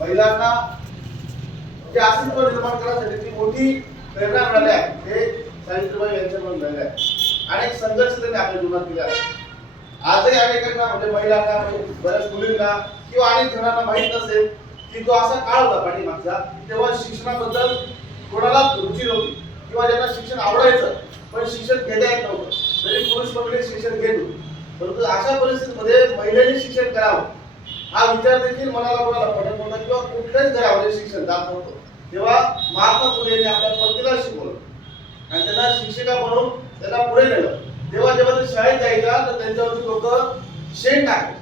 महिलांना जे अस्तित्व निर्माण करण्यासाठी ती मोठी प्रेरणा मिळाली आहे. हे सावित्रीबाई यांच्याकडून झाले आहे. अनेक संघर्ष त्यांनी आपल्या जीवनात केले आहे आजही अनेकांना म्हणजे महिलांना म्हणजे बऱ्याच मुलींना किंवा अनेक जणांना माहीत नसेल की तो असा काळ होता पाठीमागचा तेव्हा शिक्षणाबद्दल कोणाला रुची नव्हती. किंवा ज्यांना शिक्षण आवडायचं पण शिक्षण घेता येत नव्हतं. तरी पुरुष मंडळी शिक्षण घेत होते. परंतु अशा परिस्थितीमध्ये महिलांनी शिक्षण करावं. हा विचार देखील मनाला कोणाला पटत नव्हता किंवा कुठल्याच घरामध्ये शिक्षण जात नव्हतं. तेव्हा महात्मा फुले यांनी आपल्या पत्नीला शिकवलं आणि त्यांना शिक्षिका म्हणून त्यांना पुढे नेलं. तेव्हा जेव्हा ते शाळेत जायचा तर त्यांच्यावरती लोक शेण टाकायचे.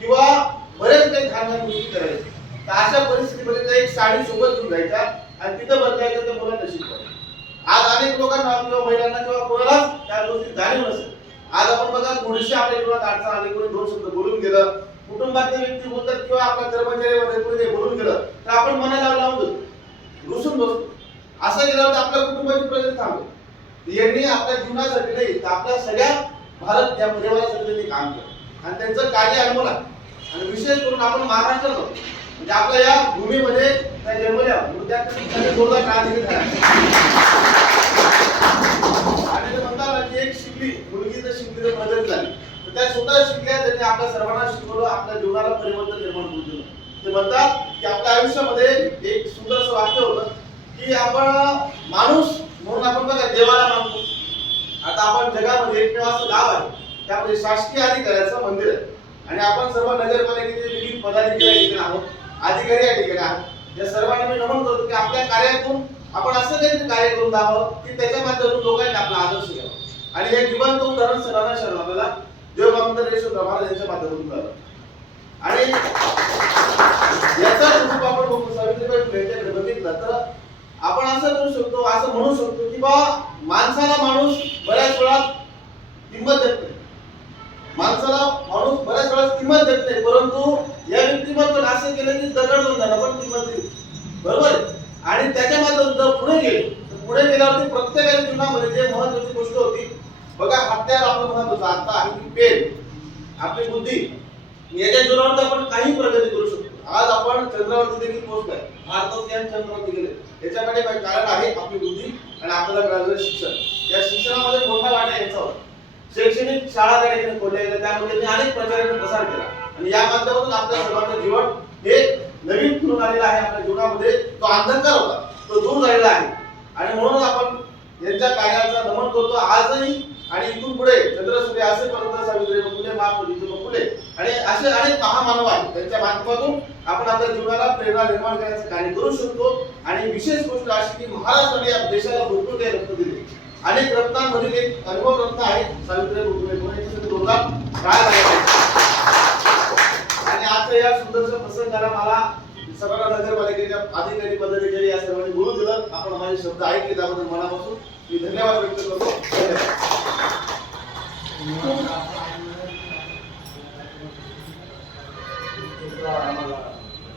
किंवा बरेच काही घाण गोष्टी करायचे. तर अशा परिस्थितीमध्ये त्या एक साडी सोबत घेऊन जायच्या आणि तिथं बदलायचं तर मुलांना शिकवायचं आज अनेक लोकांना किंवा महिलांना किंवा कोणालाच त्या गोष्टी जाणीव नसेल आज आपण बघा थोडीशी आपल्या जीवनात अडचण आली कोणी दोन शब्द बोलून गेलं कुटुंबातले व्यक्ती बोलतात किंवा आपल्या कर्मचारी वगैरे बोलून गेलं तर आपण मनाला लावून देतो रुसून बसतो. असं केल्यावर आपल्या कुटुंबाची प्रगती थांबतो. यांनी आपल्या जीवनासाठी नाही तर आपल्या सगळ्या भारत या परिवारासाठी त्यांनी काम केलं. आणि त्यांचं कार्य अनुभव आणि विशेष करून आपण महाराष्ट्रात आहोत. म्हणजे आपल्या या भूमीमध्ये त्या जन्मल्या त्या त्यांनी जोरदार काळ देखील आणि ते म्हणतात की एक शिकली मुलगी तर शिकली तर प्रगती झाली. त्या स्वतः शिकल्या त्यांनी आपल्या सर्वांना शिकवलं आपल्या जीवनाला परिवर्तन निर्माण करून दिलं. ते म्हणतात की आपल्या आयुष्यामध्ये एक सुंदर वाक्य होतं की आपण माणूस म्हणून आपण बघा देवाला मानतो. आता आपण जगामध्ये एकमेव असं गाव आहे. त्यामध्ये शासकीय अधिकाऱ्याचं मंदिर आहे. आणि आपण सर्व नगरपालिकेचे विविध पदाधिकारी ठिकाणी आहोत अधिकारी या ठिकाणी आहोत या सर्वांना मी नमन करतो की आपल्या कार्यातून आपण असं काहीतरी कार्य करून द्यावं की त्याच्या माध्यमातून लोकांनी आपला आदर्श घ्यावा आणि हे जीवन तो उदाहरण सर्वांना शरण आपल्याला देवबांधर यशवंत महाराज यांच्या माध्यमातून झालं. आणि याचा रूप आपण बघू. सावित्रीबाई फुले बघितलं तर आपण असं करू शकतो असं म्हणू शकतो की बा माणसाला माणूस बऱ्याच वेळा किंमत देत नाही. माणसाला माणूस बऱ्याच वेळा किंमत देत नाही परंतु या व्यक्तिमत्वाने असं केलं की दगड होऊन झाला पण किंमत दिली बरोबर? आणि त्याच्या माध्यमातून जर पुढे गेले तर पुढे गेल्यावरती प्रत्येकाच्या जीवनामध्ये जे महत्वाची गोष्ट होती बघा हत्यार आपण म्हणत होतो आता आहे पेन आपली बुद्धी याच्या जोरावर आपण काही प्रगती करू शकतो. आज आपण चंद्रावरती देखील पोहोचलोय. भारतात यान चंद्रावरती गेले. याच्याकडे काही कारण आहे आपली बुद्धी आणि आपल्याला मिळालेलं शिक्षण. या शिक्षणामध्ये मोठा वाटा याच्यावर शैक्षणिक शाळा त्या ठिकाणी खोलल्या गेल्या. त्यामध्ये त्यांनी अनेक प्रचारांचा प्रसार केला. आणि या माध्यमातून आपल्या सर्वांचं जीवन हे नवीन फिरून आलेलं आहे. आपल्या जीवनामध्ये तो अंधकार होता. तो दूर झालेला आहे. आणि म्हणून आपण यांच्या कार्याचा नमन करतो. आजही आणि इथून पुढे चंद्रसूर्य असेपर्यंत सावित्रीबाई फुले महात्मा ज्योतिबा फुले आणि असे अनेक महामानव आहेत. त्यांच्या माध्यमातून आपण आपल्या जीवनाला प्रेरणा निर्माण करण्याचं कार्य करू शकतो. आणि विशेष गोष्ट अशी की महाराष्ट्राने या देशाला भरपूर काही रत्न दिले. अनेक रत्नांमधील एक अनुभव रत्न आहे सावित्री फुले फुले काय झाला आणि आजच्या या सुंदरशा प्रसंगाला मला सगळ्या नगरपालिकेच्या अधिकारी पदाधिकारी या सर्वांनी बोलून दिलं. आपण माझे शब्द ऐकले त्याबद्दल मनापासून मी धन्यवाद व्यक्त करतो. धन्यवाद. आम्हाला